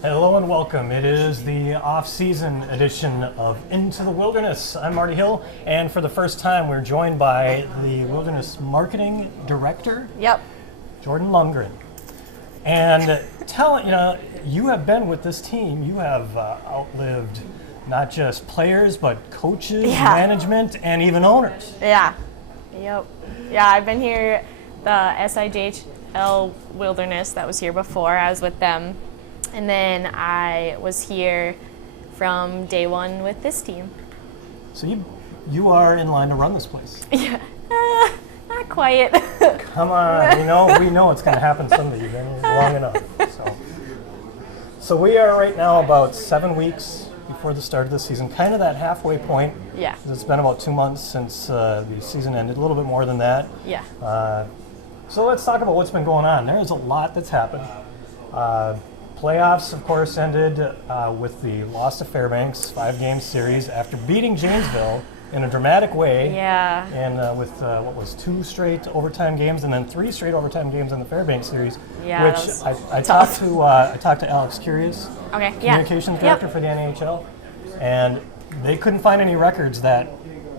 Hello and welcome. It is the off-season edition of Into the Wilderness. I'm Marty Hill, and for the first time, we're joined by the Wilderness Marketing Director, Yep. Jordan Lundgren. And you have been with this team. You have outlived not just players, but coaches, Yeah. management, and even owners. Yeah. Yep. Yeah, I've been here, the SIJHL Wilderness that was here before. I was with them. And then I was here from day one with this team. So you are in line to run this place. Yeah. Not quite. Come on, we know it's going to happen someday. You've been here long enough. So we are right now about 7 weeks before the start of the season, kind of that halfway point. Yeah. It's been about 2 months since the season ended, a little bit more than that. Yeah. So let's talk about what's been going on. There's a lot that's happened. Playoffs, of course, ended with the loss to Fairbanks, 5-game series after beating Janesville in a dramatic way. Yeah. And with what was 2 straight overtime games and then 3 straight overtime games in the Fairbanks series, Yeah, which that was I tough. talked to Alex Curious, Okay. Yeah. communications director for the NHL, and they couldn't find any records that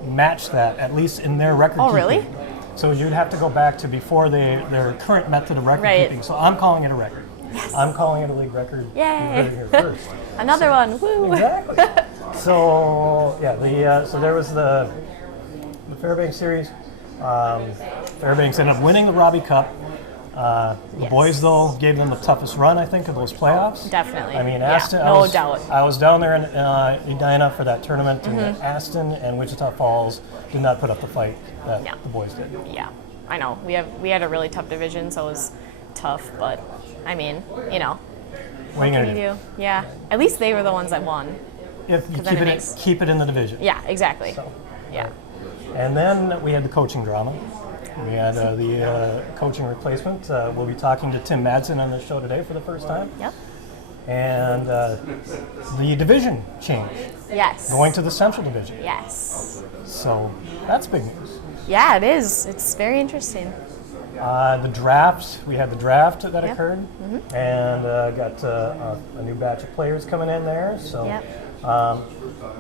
matched that, at least in their record Oh, keeping. really? So you'd have to go back to before their current method of record Right. keeping. So I'm calling it a record. Yes. I'm calling it a league record. Yay. You heard it here first. Another one. Woo. Exactly. So yeah, so there was the Fairbanks series. Fairbanks ended up winning the Robbie Cup. The Yes. boys, though, gave them the toughest run, I think, of those playoffs. Definitely. I mean, Yeah, Aston. no doubt. I was down there in Edina for that tournament, and Mm-hmm. Aston and Wichita Falls did not put up the fight that No. the boys did. Yeah. I know. We had a really tough division, so it was tough. But I mean, What are you What gonna can do? you do? Yeah. At least they were the ones that won. If you then keep it it, makes- keep it in the division. Yeah. Exactly. So, Yeah. and then we had the coaching drama. We had the coaching replacement. We'll be talking to Tim Madsen on the show today for the first time. Yep. And the division change, Yes. going to the Central Division. Yes. So that's big news. Yeah, it is. It's very interesting. The draft, we had the draft that Yep. occurred, and got a new batch of players coming in there. So Yep.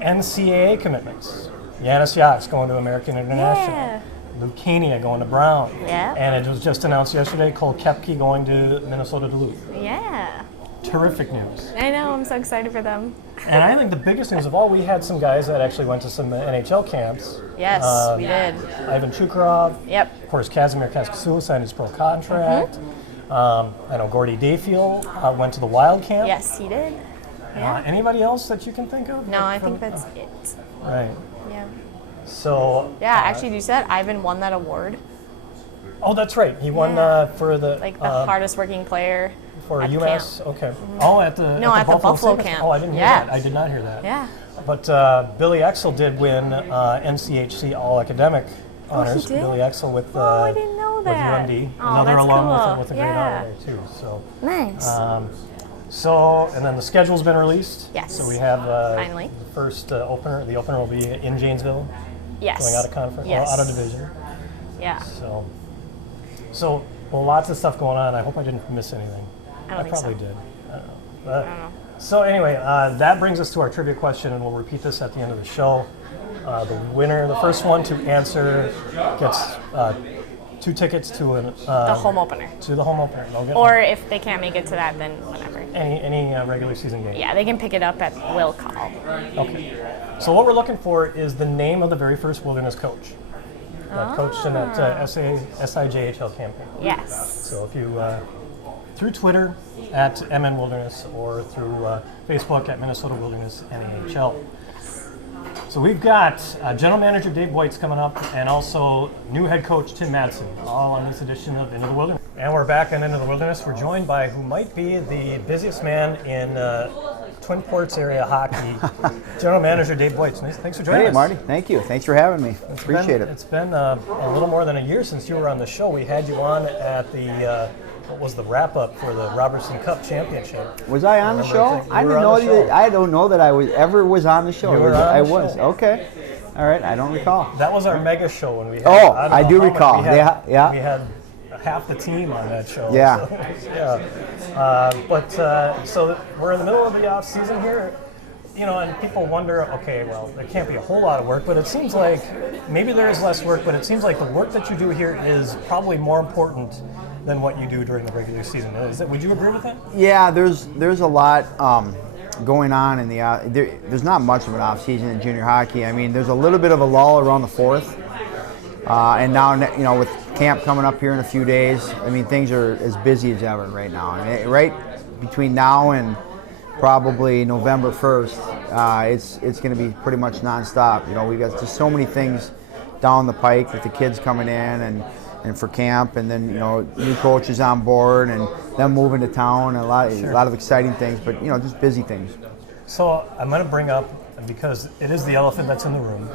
NCAA commitments. Yanis Yachts going to American International. Yeah. Luke Kania going to Brown. Yeah. And it was just announced yesterday, Cole Koepke going to Minnesota Duluth. Yeah. Terrific news. I know. I'm so excited for them. And I think the biggest news of all, we had some guys that actually went to some NHL camps. Yes, we did. Ivan Chukarov. Yep. Of course, Kazimir Kaskasuo signed his pro contract. I know Gordy Dayfield went to the Wild camp. Yes, he did. Yeah. Anybody else that you can think of? No, I think that's it. Right. Yeah. So. Yeah. Actually, you said Ivan won that award, Oh, that's right. He won Yeah. For the like the hardest working player. for at the UMass. Okay. Oh, at the No, at the Buffalo Sabres? camp. Oh, I didn't hear Yeah. that. I did not hear that. Yeah. But Billy Exel did win NCHC All Academic honors. did? Billy Exel with Oh, I didn't know with that. UMD. Oh, Another that's alum cool. with a great Yeah. honor there too. So. Nice. And then the schedule's been released. Yes. So we have Finally. the first opener. The opener will be in Janesville, Yes. going out of conference, Yes. or out of division. Yeah. So well, lots of stuff going on. I hope I didn't miss anything. I don't think probably so. did. I don't know. I don't know. So anyway, that brings us to our trivia question, and we'll repeat this at the end of the show. The winner, the first one to answer, gets 2 tickets to The home opener. to the home opener. They'll get Or if they can't make it to that, then whatever. any regular season game. Yeah, they can pick it up at will call. Okay. So what we're looking for is the name of the very first Wilderness coach that coached in that SIJHL campaign. Yes. So if you through Twitter at MN Wilderness or through Facebook at Minnesota Wilderness NAHL. So we've got General Manager Dave Boytz coming up, and also new head coach Tim Madsen, all on this edition of Into the Wilderness. And we're back on Into the Wilderness. We're joined by who might be the busiest man in Twin Ports area hockey, General Manager Dave Boytz. Thanks for joining us. Hey, Marty. Thank you. Thanks for having me. Appreciate it. It's been a little more than a year since you were on the show. We had you on at the what was the wrap-up for the Robertson Cup Championship. Was I on the show? I didn't know that. I don't know that I was on the show. You were on I the was. show. Okay. All right. I don't recall. That was our mega show when we had. Oh, don't I know do how much recall. We had, Yeah. We had half the team on that show. Yeah. So, yeah. So we're in the middle of the off season here. And people wonder, okay, well, there can't be a whole lot of work, but it seems like maybe there is less work, but it seems like the work that you do here is probably more important than what you do during the regular season. Would you agree with that? Yeah, there's a lot going on in the there's not much of an off season in junior hockey. I mean, there's a little bit of a lull around the 4th, and now with camp coming up here in a few days, I mean, things are as busy as ever right now. I mean, right between now and probably November 1st, it's going to be pretty much nonstop. We've got just so many things down the pike with the kids coming in and for camp, and then new coaches on board and them moving to town, and a lot of exciting things, but just busy things. So I'm going to bring up, because it is the elephant that's in the room,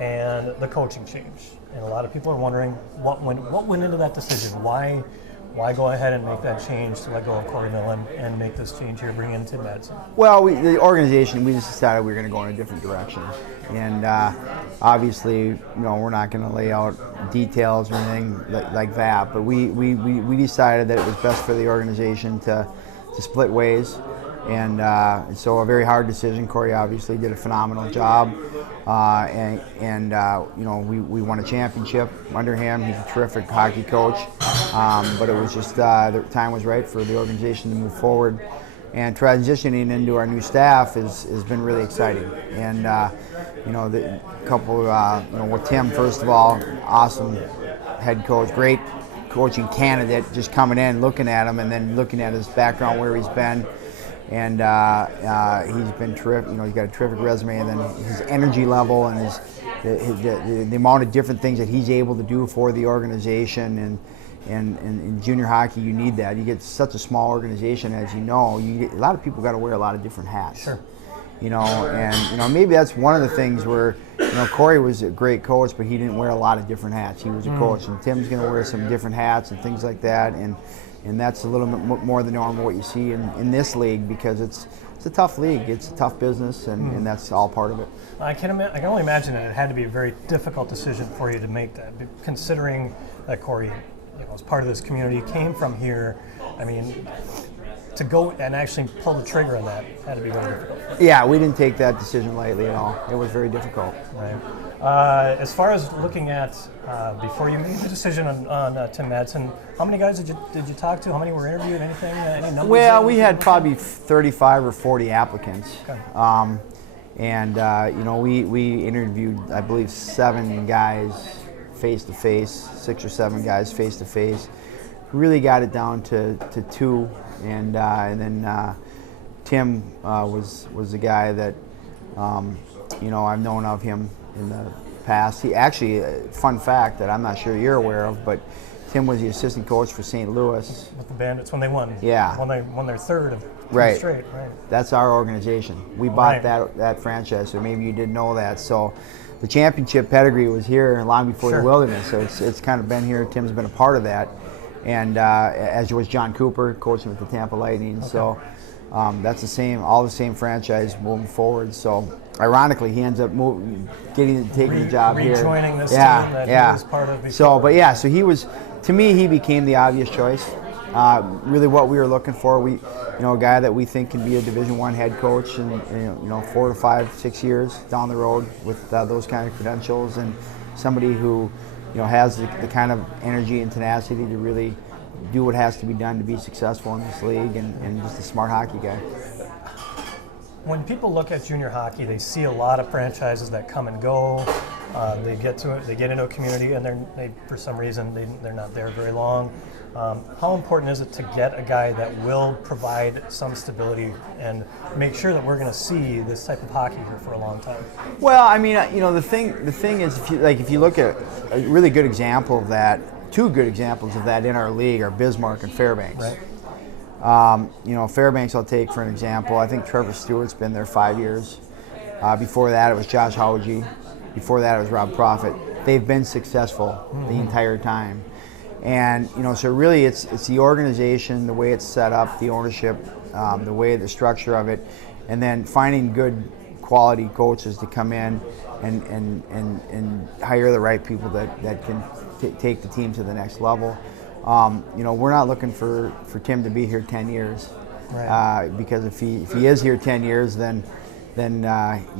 and the coaching change, and a lot of people are wondering what went into that decision. Why go ahead and make that change to let go of Corey Millen and make this change here, bring in Tim Madsen? Well, the organization, we just decided we were going to go in a different direction. And obviously, we're not going to lay out details or anything like that. But we decided that it was best for the organization to split ways. And so a very hard decision. Corey obviously did a phenomenal job. We won a championship under him. He's a terrific hockey coach. But it was just the time was right for the organization to move forward. And transitioning into our new staff has been really exciting. And the couple, with Tim, first of all, awesome head coach, great coaching candidate, just coming in, looking at him, and then looking at his background, where he's been. And he's been terrific. He's got a terrific resume, and then his energy level and the amount of different things that he's able to do for the organization. And in junior hockey, you need that. You get such a small organization, as a lot of people got to wear a lot of different hats. Sure. Maybe that's one of the things where, Corey was a great coach, but he didn't wear a lot of different hats. He was a coach, and Tim's going to wear some different hats and things like that. And that's a little bit more than normal what you see in this league, because it's a tough league. It's a tough business, and that's all part of it. I can only imagine that it had to be a very difficult decision for you to make that, considering that Corey, was part of this community, came from here. I mean, to go and actually pull the trigger on that had to be very difficult. Yeah, we didn't take that decision lightly at all. It was very difficult. Right. As far as looking at before you made the decision on Tim Madsen, how many guys did you talk to? How many were interviewed? Anything? Any numbers? Well, we had probably 35 or 40 applicants. Okay. We interviewed, I believe, 7 guys face-to-face, 6 or 7 guys face-to-face. Really got it down to 2, and then Tim was the guy that, I've known of him in the past. He actually, fun fact that I'm not sure you're aware of, but Tim was the assistant coach for St. Louis. With the Bandits when they won. Yeah. When they won their third of 2 straight, right. That's our organization. We bought that franchise, so maybe you didn't know that. So the championship pedigree was here long before the Wilderness, so it's kind of been here. Tim's been a part of that. And as was John Cooper, coaching with the Tampa Lightning. Okay. So that's all the same franchise moving forward. So ironically, he ends up taking the job here. Rejoining this team that he was part of before. So he was, to me, he became the obvious choice. Really what we were looking for, a guy that we think can be a Division I head coach in 4 to 5, 6 years down the road with those kind of credentials, and somebody who has the kind of energy and tenacity to really do what has to be done to be successful in this league, and just a smart hockey guy. When people look at junior hockey, they see a lot of franchises that come and go. They get into a community, and they for some reason they're not there very long. How important is it to get a guy that will provide some stability and make sure that we're going to see this type of hockey here for a long time? Well, I mean, the thing is, if you look at a really good example of that, 2 good examples of that in our league are Bismarck and Fairbanks. Right. Fairbanks I'll take for an example. I think Trevor Stewart's been there 5 years. Before that, it was Josh Howgie. Before that, it was Rob Profit. They've been successful the entire time. And, so really it's the organization, the way it's set up, the ownership, the structure of it, and then finding good quality coaches to come in and hire the right people that can take the team to the next level. We're not looking for Tim to be here 10 years, Right. because if he is here 10 years, then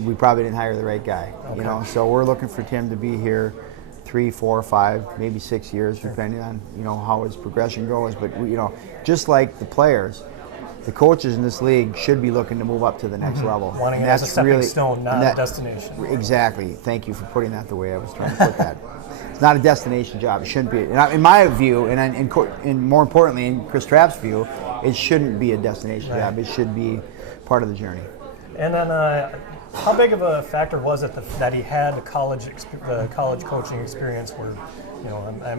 we probably didn't hire the right guy. Okay. So we're looking for Tim to be here 3, 4, 5, maybe 6 years, depending on how his progression goes. But just like the players, the coaches in this league should be looking to move up to the next level. Wanting And it as a that's stepping really- stone, not and a that- destination. Exactly. Thank you for putting that the way I was trying to put that. It's not a destination job. It shouldn't be. In my view, and more importantly, in Chris Trapp's view, it shouldn't be a destination Right. job. It should be part of the journey. And then, how big of a factor was it that he had the college coaching experience? Where,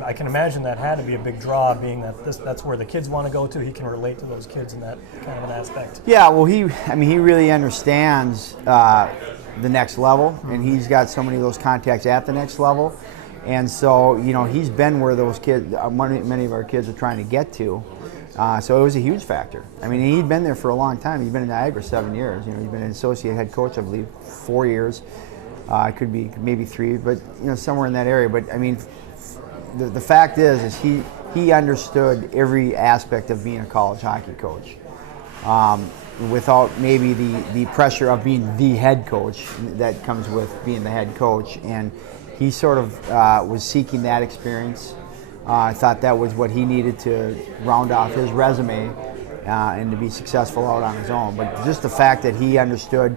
I can imagine that had to be a big draw, being that that's where the kids want to go to. He can relate to those kids in that kind of an aspect. Yeah, well, he really understands the next level, and he's got so many of those contacts at the next level, and so he's been where those kids, many of our kids are trying to get to. So it was a huge factor. He'd been there for a long time. He'd been in Niagara 7 years. He's been an associate head coach, I believe, 4 years. Could be maybe 3, but somewhere in that area. But the fact is he understood every aspect of being a college hockey coach, without maybe the pressure of being the head coach that comes with being the head coach. And he sort of was seeking that experience. I thought that was what he needed to round off his resume and to be successful out on his own. But just the fact that he understood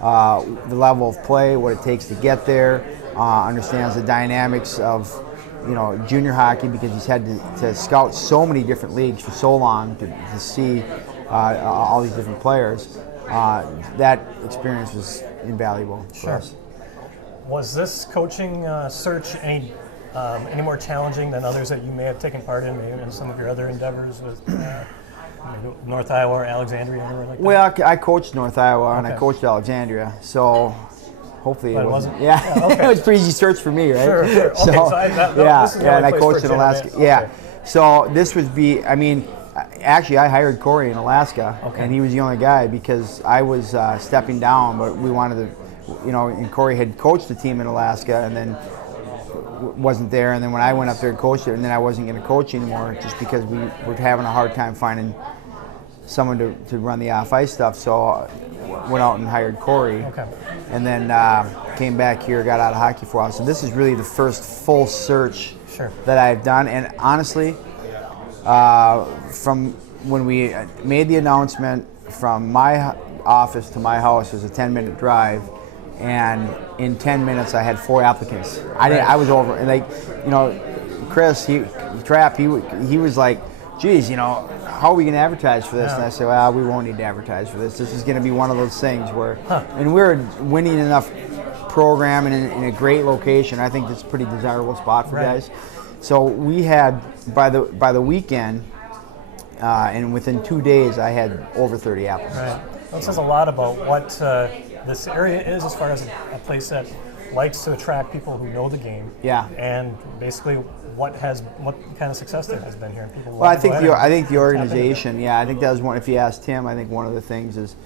the level of play, what it takes to get there, understands the dynamics of junior hockey, because he's had to scout so many different leagues for so long to see all these different players. That experience was invaluable for us. Was this coaching search any more challenging than others that you may have taken part in, maybe in some of your other endeavors with maybe North Iowa or Alexandria, anywhere like that? Well, I coached North Iowa and I Okay. coached Alexandria, so hopefully But it it wasn't. wasn't? Yeah, Yeah, okay. it was a pretty easy search for me, right? Sure, sure. Okay, so this is the and only I place coached for in Alaska. general Yeah, okay. so this would be. Actually, I hired Corey in Alaska, Okay. and he was the only guy because I was stepping down, but we wanted to, and Corey had coached the team in Alaska, and then wasn't there, and then when I went up there and coached it, and then I wasn't going to coach anymore just because we were having a hard time finding someone to run the off-ice stuff, so I went out and hired Corey. Okay. And then came back here, got out of hockey for a while. So this is really the first full search Sure. that I've done. And honestly, from when we made the announcement, from my office to my house was a 10-minute drive. And in 10 minutes, I had 4 applicants. I was over. And Chris, Trapp, he was like, geez, how are we going to advertise for this? Yeah. And I said, well, we won't need to advertise for this. This is going to be one of those things where, and we're winning enough program and in a great location. I think it's a pretty desirable spot for Right. guys. So we had, by the weekend, and within 2 days, I had over 30 applicants. Right. That says a lot about what this area is as far as a place that likes to attract people who know the game. Yeah. And basically what kind of success there has been here. People Well, I want to think go ahead I think the and tap into organization. Yeah, I think that was one. If you asked Tim, I think one of the things is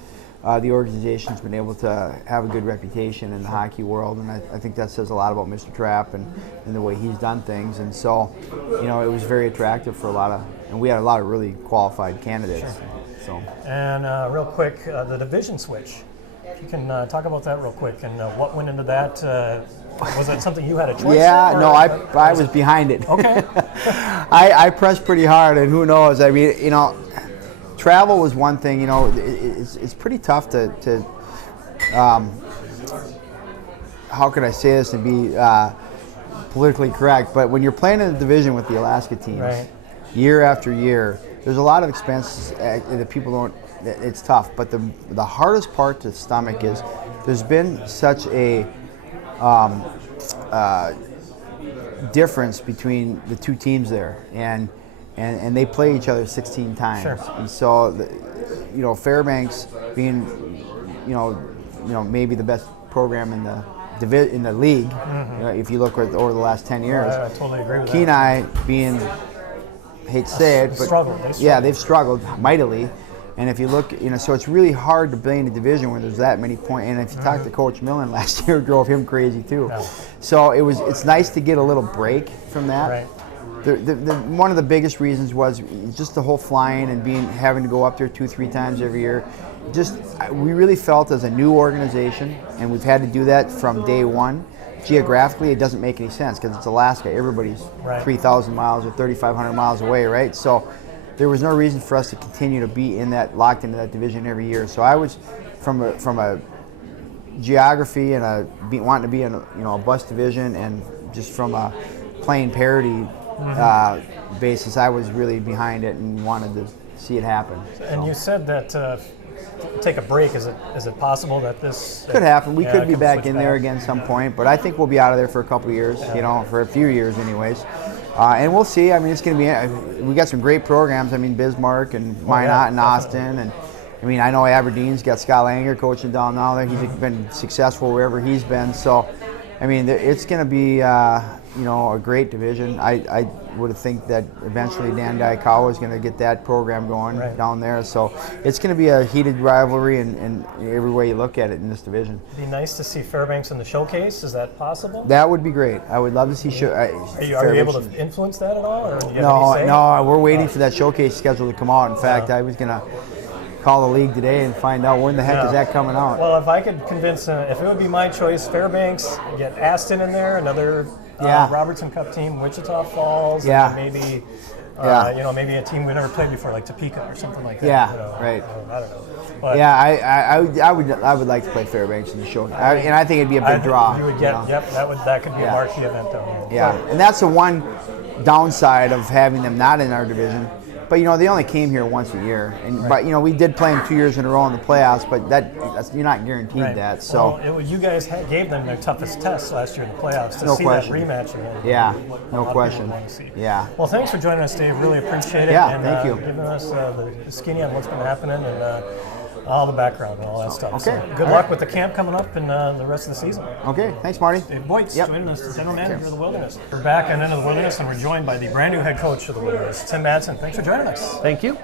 the organization's been able to have a good reputation in the hockey world, and I think that says a lot about Mr. Trapp and the way he's done things. And so, it was very attractive for and we had a lot of really qualified candidates. So. And real quick, the division switch. If you can talk about that real quick and what went into that. Was that something you had a choice Yeah, in? no, I was behind it. Okay. I pressed pretty hard, and who knows? Travel was one thing. It's pretty tough to how could I say this to be politically correct? But when you're playing in a division with the Alaska teams, Right. year after year, there's a lot of expenses that people don't. It's tough, but the hardest part to stomach is there's been such a difference between the two teams there, and they play each other 16 times. Sure. And so, Fairbanks being, maybe the best program in the league, if you look over the last 10 years. I totally agree with Kenai being, hate to say it, but struggled. They yeah, they've struggled mightily. And if you look, so it's really hard to play in a division where there's that many points. And if you talk to Coach Millen last year, it drove him crazy too. No. So it's nice to get a little break from that. Right. One of the biggest reasons was just the whole flying and having to go up there 2-3 times every year. We really felt as a new organization, and we've had to do that from day one. Geographically, it doesn't make any sense because it's Alaska. Everybody's Right. 3,000 miles or 3,500 miles away, right? So there was no reason for us to continue to be locked into that division every year. So I was, from a geography and wanting to be in a bus division, and just from a playing parity basis, I was really behind it and wanted to see it happen. And you said that take a break. Is it possible that this Could happen. We could be can back switch in there again some point, but I think we'll be out of there for a couple of years, for a few years anyways. And we'll see. I mean, it's going to be, we got some great programs. I mean, Bismarck and Minot and Austin. And I mean, I know Aberdeen's got Scott Langer coaching down now there. He's been successful wherever he's been. So, I mean, it's going to be, a great division. I would think that eventually Dan Daikawa is going to get that program going down there. So it's going to be a heated rivalry in every way you look at it in this division. It'd be nice to see Fairbanks in the showcase. Is that possible? That would be great. I would love to see. Are you able to influence that at all? Or do you have No, any say? no. We're waiting for that showcase schedule to come out. In fact, I was going to call the league today and find out when the heck is that coming out. Well, if I could convince, if it would be my choice, Fairbanks, get Aston in there, another Robertson Cup team, Wichita Falls, and maybe, maybe a team we've never played before, like Topeka or something like that. Yeah, right. I don't know. But I would like to play Fairbanks in the show, and I think it'd be a big draw. You would get, that could be a marquee event down there. Yeah, and that's the one downside of having them not in our division. But they only came here once a year, but we did play them 2 years in a row in the playoffs. But that's you're not guaranteed that. So you guys gave them their toughest test last year in the playoffs to see that rematch again. Yeah, no question. Yeah. Well, thanks for joining us, Dave. Really appreciate it. Yeah, and, thank you. Giving us the skinny on what's been happening and all the background and all that stuff. Okay. So good luck with the camp coming up and the rest of the season. Okay. Thanks, Marty. Dave Boytz joining us, the general manager of the Wilderness. We're back on Into the Wilderness, and we're joined by the brand new head coach of the Wilderness, Tim Madsen. Thanks for joining us. Thank you.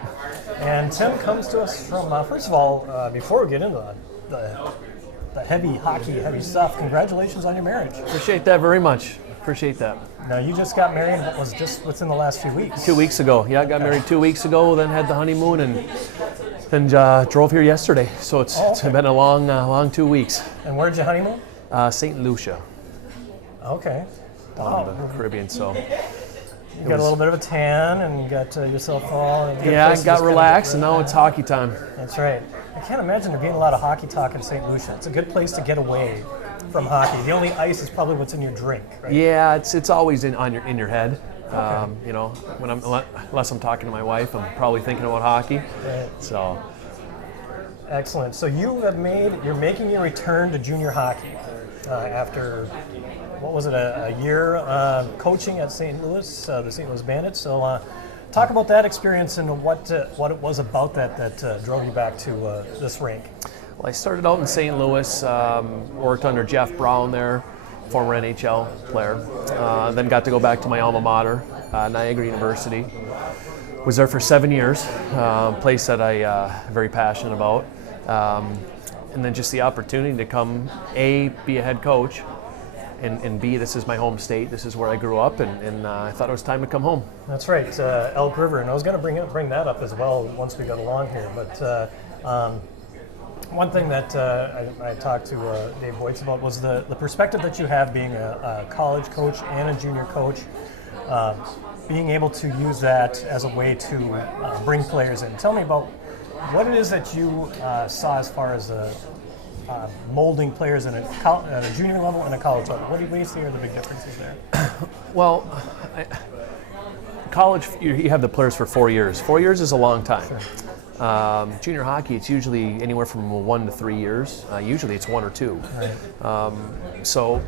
And Tim comes to us from, first of all, before we get into the heavy hockey, heavy stuff, congratulations on your marriage. Appreciate that very much. Appreciate that. Now, you just got married, what was just within the last few weeks? 2 weeks ago. Yeah, I got married 2 weeks ago, then had the honeymoon, and then drove here yesterday. So it's been a long 2 weeks. And where'd you honeymoon? St. Lucia, Okay. down in the Caribbean. So You got a little bit of a tan and you got yourself all. I got relaxed, and now it's hockey time. That's right. I can't imagine there being a lot of hockey talk in St. Lucia. It's a good place to get away from hockey. The only ice is probably what's in your drink, right? Yeah, it's always in your head. When unless I'm talking to my wife, I'm probably thinking about hockey. Right. So Excellent. So you're making your return to junior hockey after, what was it, a year coaching at St. Louis, the St. Louis Bandits. So talk about that experience and what it was about that drove you back to this rink. Well, I started out in St. Louis, worked under Jeff Brown there, former NHL player. Then got to go back to my alma mater, Niagara University. Was there for 7 years, place that I'm very passionate about. And then just the opportunity to come, A, be a head coach, and B, this is my home state. This is where I grew up, and I thought it was time to come home. That's right, Elk River. And I was going to bring that up as well once we got along here. But one thing that I talked to Dave Boytz about was the perspective that you have being a college coach and a junior coach, being able to use that as a way to bring players in. Tell me about what it is that you saw as far as molding players at a junior level and a college level. What do you see are the big differences there? Well, college, you have the players for 4 years. 4 years is a long time. Sure. Junior hockey, it's usually anywhere from 1 to 3 years. Usually it's 1 or 2. Right. So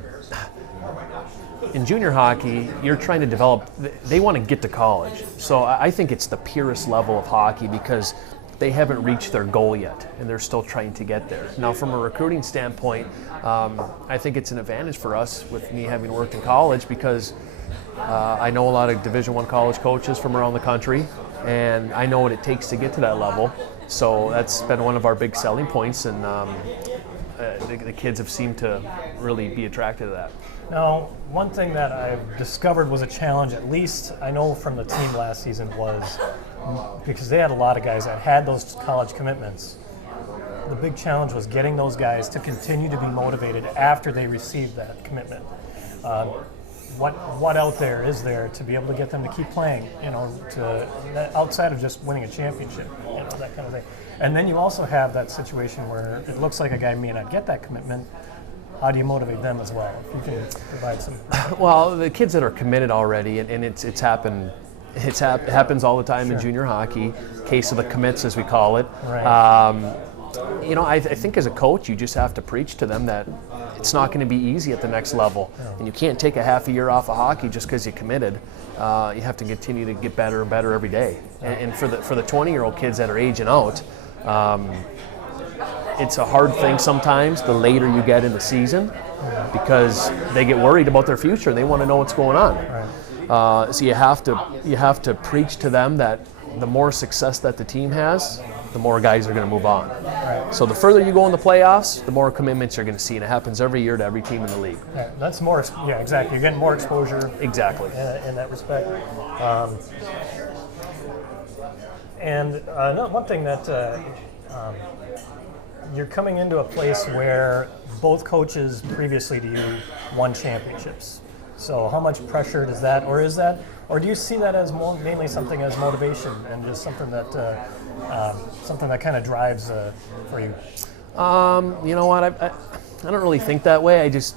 in junior hockey, you're trying to develop, they want to get to college. So I think it's the purest level of hockey because they haven't reached their goal yet, and they're still trying to get there. Now, from a recruiting standpoint, I think it's an advantage for us with me having worked in college because I know a lot of Division I college coaches from around the country, and I know what it takes to get to that level. So that's been one of our big selling points, and the kids have seemed to really be attracted to that. Now, one thing that I've discovered was a challenge, at least I know from the team last season, was because they had a lot of guys that had those college commitments. The big challenge was getting those guys to continue to be motivated after they received that commitment. What out there is there to be able to get them to keep playing, outside of just winning a championship, that kind of thing. And then you also have that situation where it looks like a guy may not get that commitment. How do you motivate them as well? If you can provide some. Well, the kids that are committed already, and it's happened. It happens all the time in junior hockey. Case of the commits, as we call it. Right. I think as a coach, you just have to preach to them that it's not going to be easy at the next level, and you can't take a half a year off of hockey just because you committed. You have to continue to get better and better every day. And for the 20-year-old kids that are aging out, it's a hard thing sometimes the later you get in the season, because they get worried about their future. They want to know what's going on. Right. So you have to preach to them that the more success that the team has, the more guys are going to move on. Right. So the further you go in the playoffs, the more commitments you're going to see, and it happens every year to every team in the league. Yeah, that's more. Yeah, exactly. You're getting more exposure. Exactly. In that respect. One thing that you're coming into a place where both coaches previously to you won championships. So how much pressure does that, or do you see that as mainly something as motivation and just something that kind of drives for you? You know what? I don't really think that way. I just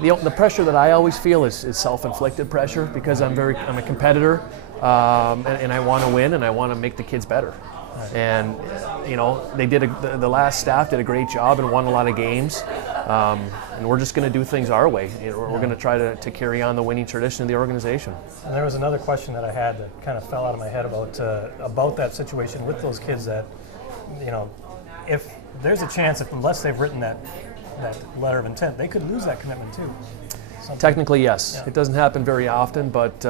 the pressure that I always feel is self-inflicted pressure, because I'm a competitor, and I want to win, and I want to make the kids better. And the last staff did a great job and won a lot of games, and we're just going to do things our way. We're going to try to carry on the winning tradition of the organization. And there was another question that I had that kind of fell out of my head about that situation with those kids that, if there's a chance, unless they've written that letter of intent, they could lose that commitment too. Technically, yes. Yeah. It doesn't happen very often, but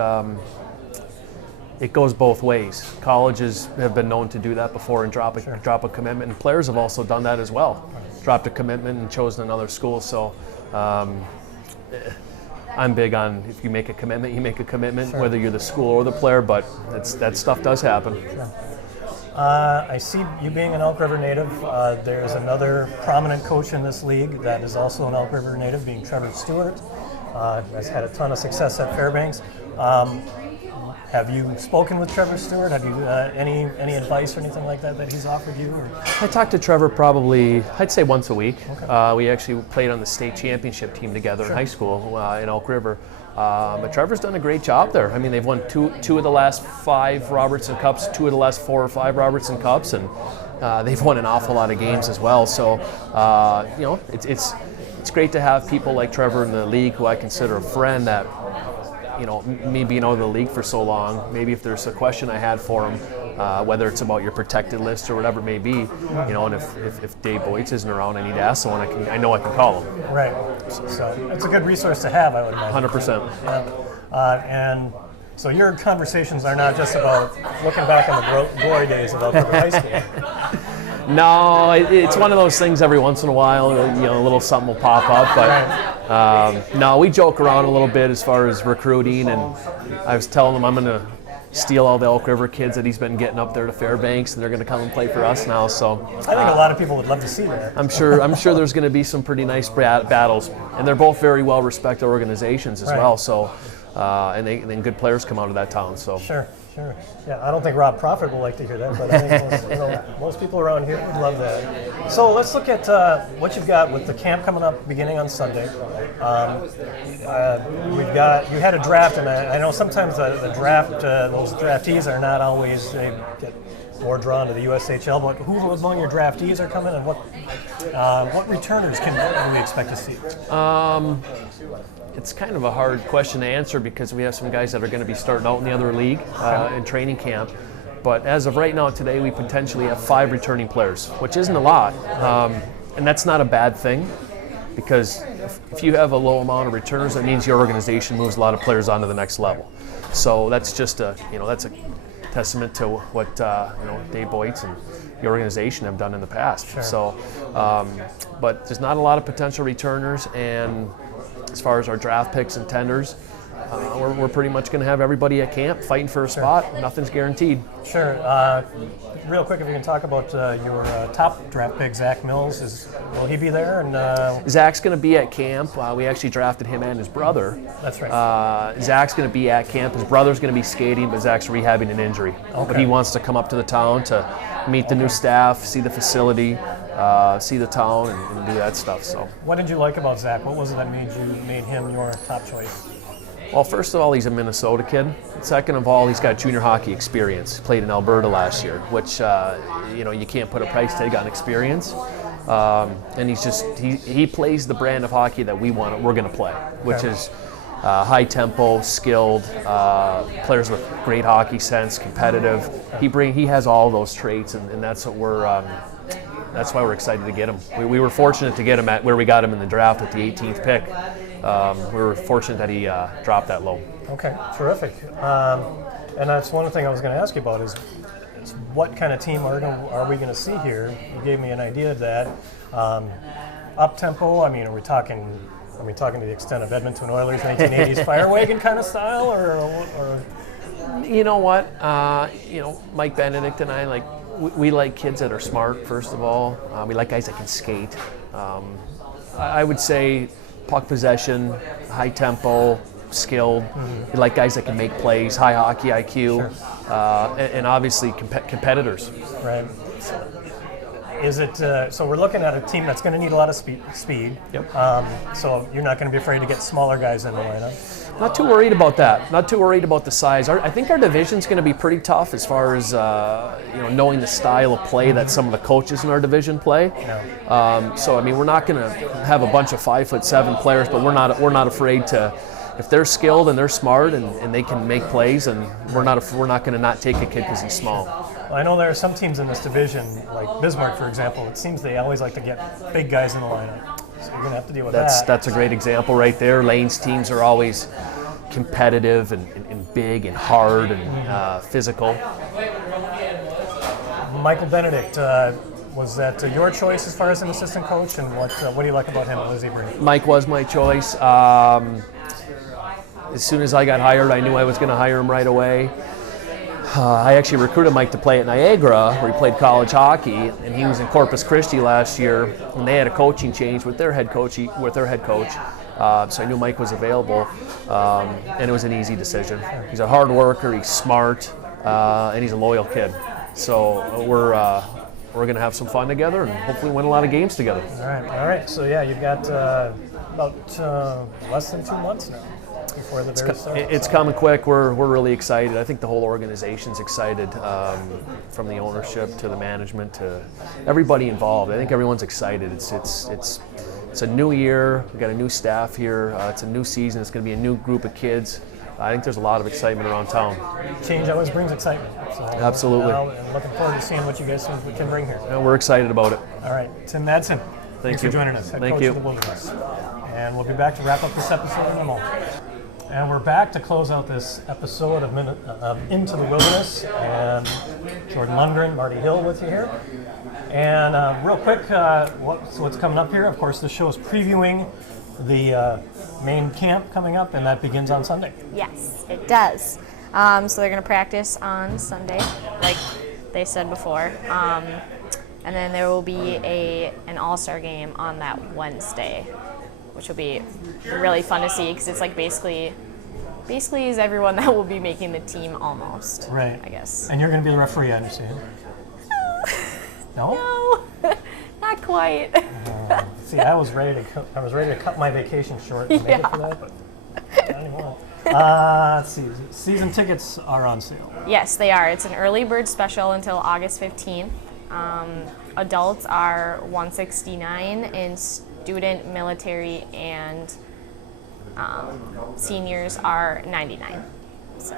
it goes both ways. Colleges have been known to do that before and drop a commitment, and players have also done that as well. Dropped a commitment and chosen another school. So I'm big on, if you make a commitment, you make a commitment, whether you're the school or the player, but that stuff does happen. Sure. I see you being an Elk River native. There's another prominent coach in this league that is also an Elk River native, being Trevor Stewart. Has had a ton of success at Fairbanks. Have you spoken with Trevor Stewart? Have you any advice or anything like that he's offered you? Or? I talk to Trevor probably, I'd say once a week. Okay. We actually played on the state championship team together in high school in Elk River. But Trevor's done a great job there. I mean, they've won two of the last 5 Robertson Cups, 2 of the last 4 or 5 Robertson Cups, and they've won an awful lot of games as well. So, it's great to have people like Trevor in the league, who I consider a friend, that, me being out of the league for so long, maybe if there's a question I had for him, whether it's about your protected list or whatever it may be, and if Dave Boytz isn't around, I need to ask someone, I know I can call him. Right. So it's a good resource to have, I would imagine. 100%. Yeah. And so your conversations are not just about looking back on the glory days of Elk River High School. No, it's one of those things every once in a while, a little something will pop up, but no, we joke around a little bit as far as recruiting, and I was telling him I'm going to steal all the Elk River kids that he's been getting up there to Fairbanks, and they're going to come and play for us now. So I think a lot of people would love to see that. I'm sure there's going to be some pretty nice battles, and they're both very well respected organizations as well. So and then good players come out of that town. So Sure. Yeah, I don't think Rob Prophet will like to hear that, but I think most people around here would love that. So let's look at what you've got with the camp coming up beginning on Sunday. You had a draft, and I know sometimes the draft, those draftees are not always, they get more drawn to the USHL, but who among your draftees are coming, and what returners can we expect to see? It's kind of a hard question to answer, because we have some guys that are going to be starting out in the other league in training camp. But as of right now, today, we potentially have 5 returning players, which isn't a lot. And that's not a bad thing, because if you have a low amount of returners, that means your organization moves a lot of players on to the next level. So that's just that's testament to what Dave Boytz and the organization have done in the past. Sure. So, but there's not a lot of potential returners, and as far as our draft picks and tenders, we're pretty much going to have everybody at camp fighting for a spot. Nothing's guaranteed. Sure. Real quick, if you can talk about your top draft pick, Zach Mills. Will he be there? And Zach's going to be at camp. We actually drafted him and his brother. That's right. Zach's going to be at camp. His brother's going to be skating, but Zach's rehabbing an injury. Okay. But he wants to come up to the town to meet the new staff, see the facility, see the town, and do that stuff. So. What did you like about Zach? What was it that made him your top choice? Well, first of all, he's a Minnesota kid. Second of all, he's got junior hockey experience. Played in Alberta last year, which you can't put a price tag on experience. And he plays the brand of hockey that we're going to play, which Okay. is high tempo, skilled, players with great hockey sense, competitive. He has all those traits, and that's what that's why we're excited to get him. We were fortunate to get him at where we got him in the draft at the 18th pick. We were fortunate that he dropped that low. Okay, terrific. And that's one thing I was going to ask you about is what kind of team are we going to see here? You gave me an idea of that. Up tempo. I mean, are we talking to the extent of Edmonton Oilers 1980s fire wagon kind of style, or? You know what? Mike Benedict and I we like kids that are smart. First of all, we like guys that can skate. I would say puck possession, high tempo, skilled. Mm-hmm. We like guys that can make plays, high hockey IQ, and obviously competitors. Right. Is it so? We're looking at a team that's going to need a lot of speed. Yep. So you're not going to be afraid to get smaller guys in the lineup. Not too worried about that. Not too worried about the size. I think our division's going to be pretty tough as far as knowing the style of play that some of the coaches in our division play. Yeah. So I mean, we're not going to have a bunch of 5'7" players, but we're not afraid to. If they're skilled and they're smart and they can make plays, and we're not going to not take a kid because he's small. Well, I know there are some teams in this division, like Bismarck, for example. It seems they always like to get big guys in the lineup. So you're going to have to deal with that. That's a great example right there. Lane's teams are always competitive and big and hard and physical. Michael Benedict, was that your choice as far as an assistant coach, and what do you like about him? What does he bring? Mike was my choice. As soon as I got hired, I knew I was going to hire him right away. I actually recruited Mike to play at Niagara, where he played college hockey, and he was in Corpus Christi last year, and they had a coaching change with their head coach. So I knew Mike was available, and it was an easy decision. He's a hard worker, he's smart, and he's a loyal kid. So we're going to have some fun together and hopefully win a lot of games together. All right. So yeah, you've got about less than 2 months now before the Bears start. It's coming quick. We're really excited. I think the whole organization's excited, from the ownership to the management to everybody involved. I think everyone's excited. It's a new year. We've got a new staff here. It's a new season. It's going to be a new group of kids. I think there's a lot of excitement around town. Change always brings excitement. So, Absolutely. I'm looking forward to seeing what you guys can bring here. And we're excited about it. All right, Tim Madsen. Thanks you. for joining us. Head Thank coach you. of the Wilderness. And we'll be back to wrap up this episode in a moment. And we're back to close out this episode of Into the Wilderness. And Jordan Lundgren, Marty Hill with you here. And real quick, what's coming up here? Of course, the show is previewing the main camp coming up, and that begins on Sunday. Yes, it does. So they're going to practice on Sunday, like they said before. And then there will be an all-star game on that Wednesday, which will be really fun to see because it's like basically is everyone that will be making the team almost. Right. I guess. And you're going to be the referee, I understand. No? No, not quite. See, I was ready to cut my vacation short and make it for that, but not anymore. Let's see. Season tickets are on sale. Yes, they are. It's an early bird special until August 15th. Adults are $169, and student, military, and seniors are $99. So.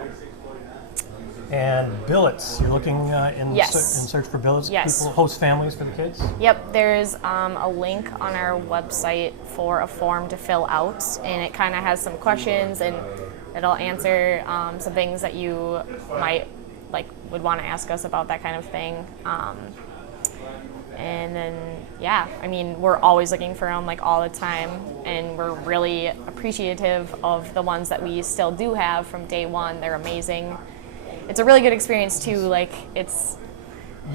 And billets. You're looking in Yes. search for billets. Yes. People host families for the kids. Yep, there's a link on our website for a form to fill out, and it kind of has some questions, and it'll answer some things that you might like would want to ask us about that kind of thing. And then, yeah, I mean, we're always looking for them like all the time, and we're really appreciative of the ones that we still do have from day one. They're amazing. It's a really good experience too. Like it's,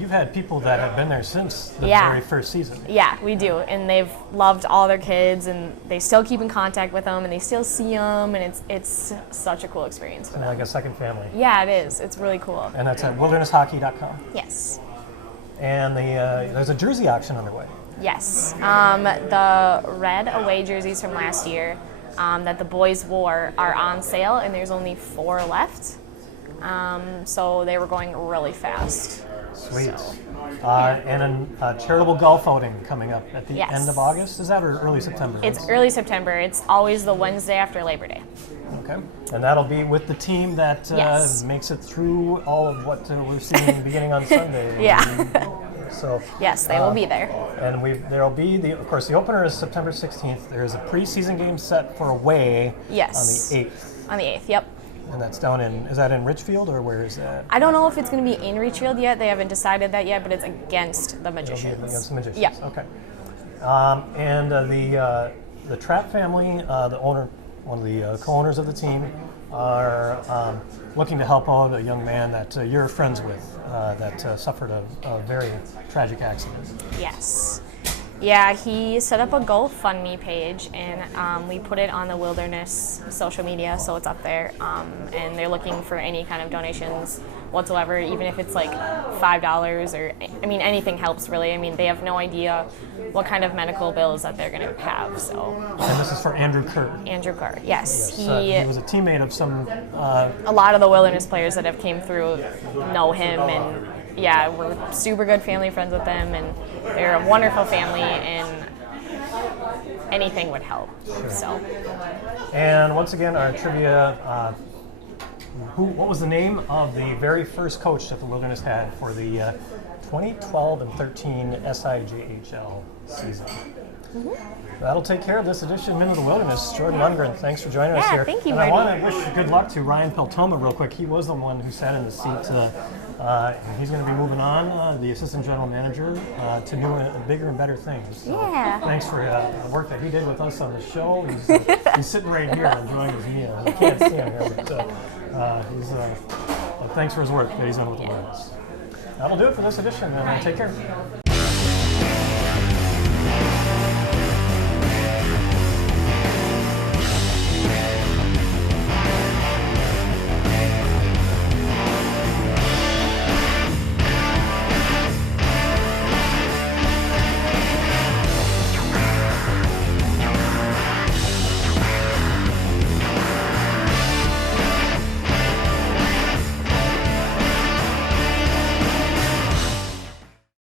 You've had people that have been there since the Yeah. very first season. yeah, we do, and they've loved all their kids, and they still keep in contact with them, and they still see them, and it's such a cool experience for them. Like a second family. Yeah, it is. It's really cool. And that's at wildernesshockey.com. Yes. And there's a jersey auction underway. Yes. The red away jerseys from last year that the boys wore are on sale, and there's only 4 left. So they were going really fast. Sweet. And a charitable golf outing coming up at the Yes. end of August. Is that or early September? It's early September. It's always the Wednesday after Labor Day. Okay. And that'll be with the team that Yes. makes it through all of what we're seeing beginning on Sunday. Yeah. So. Yes, they will be there. And there'll be of course the opener is September 16th. There's a preseason game set for away Yes. on the 8th. On the 8th, yep. And that's down is that in Richfield or where is that? I don't know if it's going to be in Richfield yet. They haven't decided that yet, but it's against the Magicians. Against the Magicians. Yeah. Okay. And the Trapp family, the owner, one of the co-owners of the team, are looking to help out a young man that you're friends with that suffered a very tragic accident. Yes. Yeah, he set up a GoFundMe page, and we put it on the Wilderness social media, so it's up there. And they're looking for any kind of donations whatsoever, even if it's like $5 or, I mean, anything helps really. I mean, they have no idea what kind of medical bills that they're going to have, so. And this is for Andrew Kerr. Andrew Carr, yes. He was a teammate of some. A lot of the Wilderness players that have came through know him, and yeah, we're super good family friends with them, and they're a wonderful family, and anything would help. So And once again, our trivia. What was the name of the very first coach that the Wilderness had for the 2012 and 13 SIJHL season? That'll take care of this edition of Minute of the Wilderness. Jordan Lundgren, thanks for joining us Yeah, here. thank you, And I Marty. want to wish good luck to Ryan Peltoma real quick. He was the one who sat in the seat. And he's going to be moving on, the assistant general manager, to new, bigger and better things. So Yeah. Thanks for the work that he did with us on the show. He's sitting right here enjoying his meal. You can't see him here, but thanks for his work that he's done with the Wilderness. That'll do it for this edition, and take care.